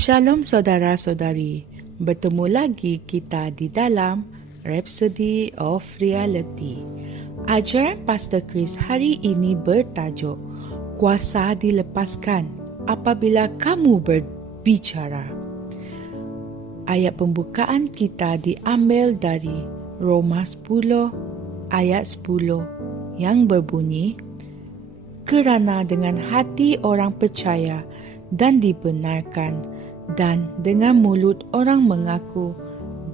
Shalom saudara-saudari, bertemu lagi kita di dalam Rhapsody of Reality. Ajaran Pastor Chris hari ini bertajuk Kuasa dilepaskan apabila kamu berbicara. Ayat pembukaan kita diambil dari Roma 10 ayat 10 yang berbunyi, kerana dengan hati orang percaya dan dibenarkan, dan dengan mulut orang mengaku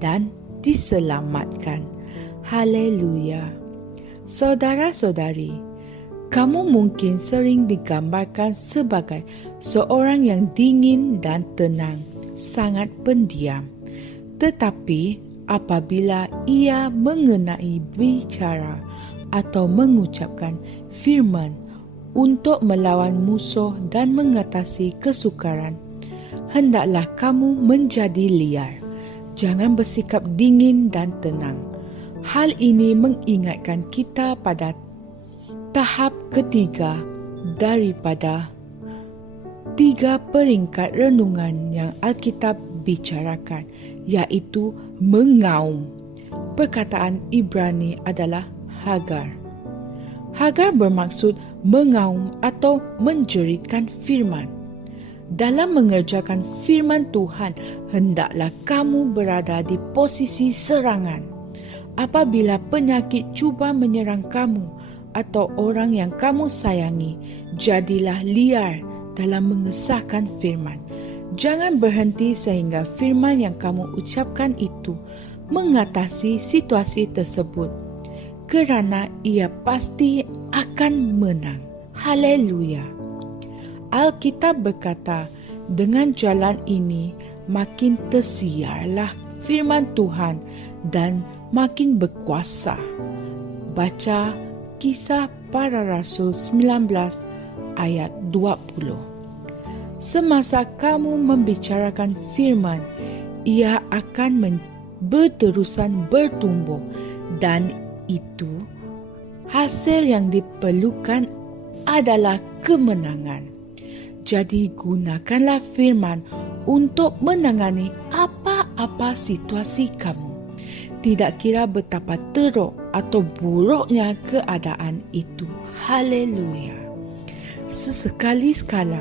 dan diselamatkan. Haleluya. Saudara-saudari, kamu mungkin sering digambarkan sebagai seorang yang dingin dan tenang, sangat pendiam. Tetapi apabila ia mengenai bicara atau mengucapkan firman untuk melawan musuh dan mengatasi kesukaran, hendaklah kamu menjadi liar. Jangan bersikap dingin dan tenang. Hal ini mengingatkan kita pada tahap ketiga daripada 3 peringkat renungan yang Alkitab bicarakan, iaitu mengaum. Perkataan Ibrani adalah Hagar. Hagar bermaksud mengaum atau menjeritkan firman. Dalam mengerjakan firman Tuhan, hendaklah kamu berada di posisi serangan. Apabila penyakit cuba menyerang kamu atau orang yang kamu sayangi, jadilah liar dalam mengesahkan firman. Jangan berhenti sehingga firman yang kamu ucapkan itu mengatasi situasi tersebut, kerana ia pasti akan menang. Haleluya. Alkitab berkata, dengan jalan ini makin tersiarlah firman Tuhan dan makin berkuasa. Baca Kisah Para Rasul 19 ayat 20. Semasa kamu membicarakan firman, ia akan berterusan bertumbuh, dan itu hasil yang diperlukan adalah kemenangan. Jadi gunakanlah firman untuk menangani apa-apa situasi kamu. Tidak kira betapa teruk atau buruknya keadaan itu. Haleluya. Sesekali-sekala,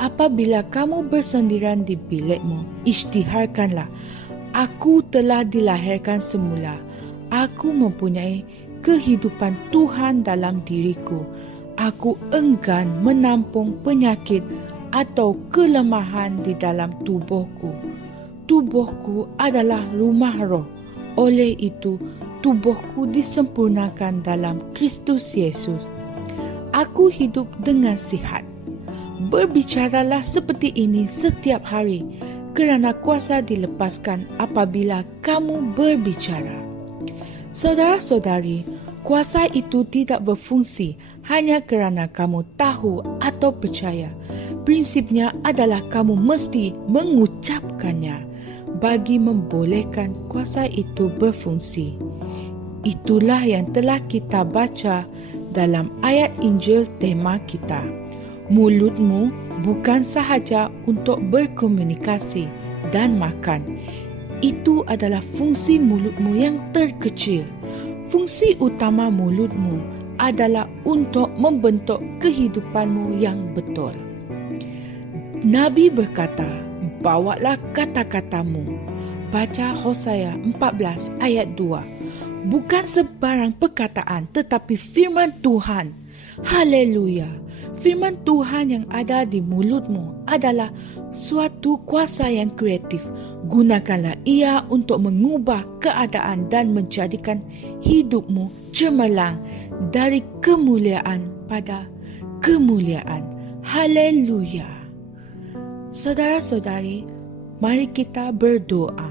apabila kamu bersendirian di bilikmu, isytiharkanlah, aku telah dilahirkan semula. Aku mempunyai kehidupan Tuhan dalam diriku. Aku enggan menampung penyakit atau kelemahan di dalam tubuhku. Tubuhku adalah rumah roh. Oleh itu, tubuhku disempurnakan dalam Kristus Yesus. Aku hidup dengan sihat. Berbicaralah seperti ini setiap hari, kerana kuasa dilepaskan apabila kamu berbicara. Saudara-saudari, kuasa itu tidak berfungsi hanya kerana kamu tahu atau percaya. Prinsipnya adalah kamu mesti mengucapkannya bagi membolehkan kuasa itu berfungsi. Itulah yang telah kita baca dalam ayat Injil tema kita. Mulutmu bukan sahaja untuk berkomunikasi dan makan. Itu adalah fungsi mulutmu yang terkecil. Fungsi utama mulutmu adalah untuk membentuk kehidupanmu yang betul. Nabi berkata, bawalah kata-katamu. Baca Hosea 14 ayat 2. Bukan sebarang perkataan, tetapi firman Tuhan. Haleluya. Firman Tuhan yang ada di mulutmu adalah suatu kuasa yang kreatif. Gunakanlah ia untuk mengubah keadaan dan menjadikan hidupmu cemerlang dari kemuliaan pada kemuliaan. Haleluya. Saudara-saudari, mari kita berdoa.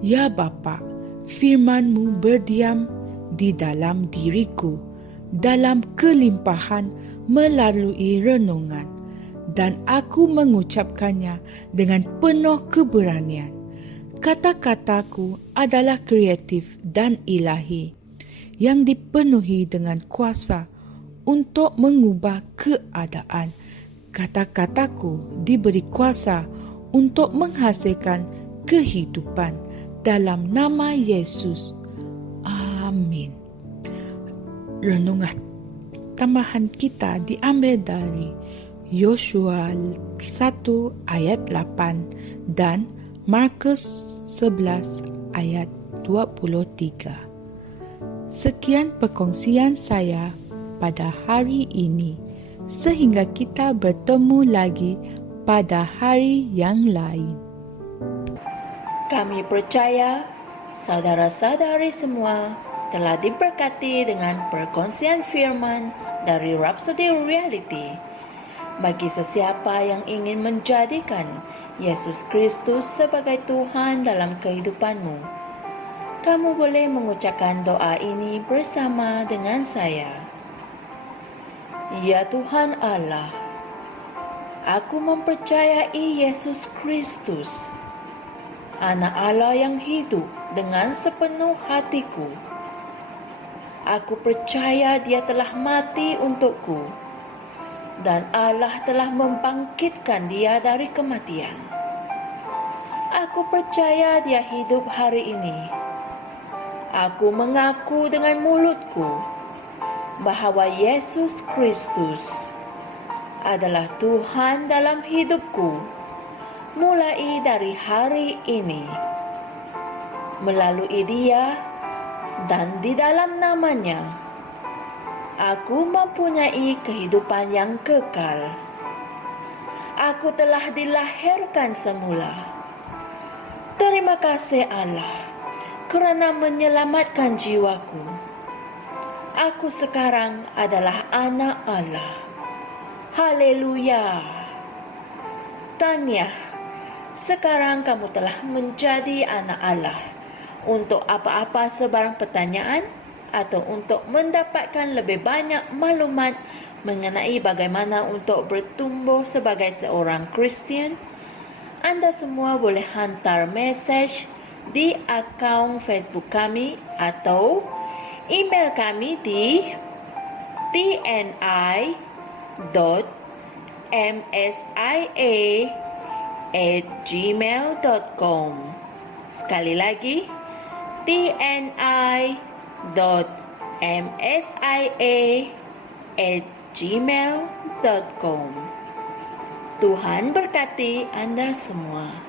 Ya Bapa, firman-Mu berdiam di dalam diriku, dalam kelimpahan melalui renungan, dan aku mengucapkannya dengan penuh keberanian. Kata-kataku adalah kreatif dan ilahi, yang dipenuhi dengan kuasa untuk mengubah keadaan. Kata-kataku diberi kuasa untuk menghasilkan kehidupan. Dalam nama Yesus. Amin. Renungan tambahan kita diambil dari Yosua 1 ayat 8 dan Markus 11 ayat 23. Sekian perkongsian saya pada hari ini. Sehingga kita bertemu lagi pada hari yang lain. Kami percaya saudara-saudari semua telah diberkati dengan perkongsian firman dari Rhapsody Reality. Bagi sesiapa yang ingin menjadikan Yesus Kristus sebagai Tuhan dalam kehidupanmu, kamu boleh mengucapkan doa ini bersama dengan saya. Ya Tuhan Allah, aku mempercayai Yesus Kristus, Anak Allah yang hidup dengan sepenuh hatiku. Aku percaya Dia telah mati untukku dan Allah telah membangkitkan Dia dari kematian. Aku percaya Dia hidup hari ini. Aku mengaku dengan mulutku bahwa Yesus Kristus adalah Tuhan dalam hidupku mulai dari hari ini. Melalui Dia dan di dalam nama-Nya, aku mempunyai kehidupan yang kekal. Aku telah dilahirkan semula. Terima kasih Allah kerana menyelamatkan jiwaku. Aku sekarang adalah anak Allah. Haleluya. Tahniah, sekarang kamu telah menjadi anak Allah. Untuk apa-apa sebarang pertanyaan atau untuk mendapatkan lebih banyak maklumat mengenai bagaimana untuk bertumbuh sebagai seorang Kristian, anda semua boleh hantar mesej di akaun Facebook kami atau email kami di tni.msia@gmail.com. Sekali lagi, tni.msia@gmail.com. Tuhan berkati anda semua.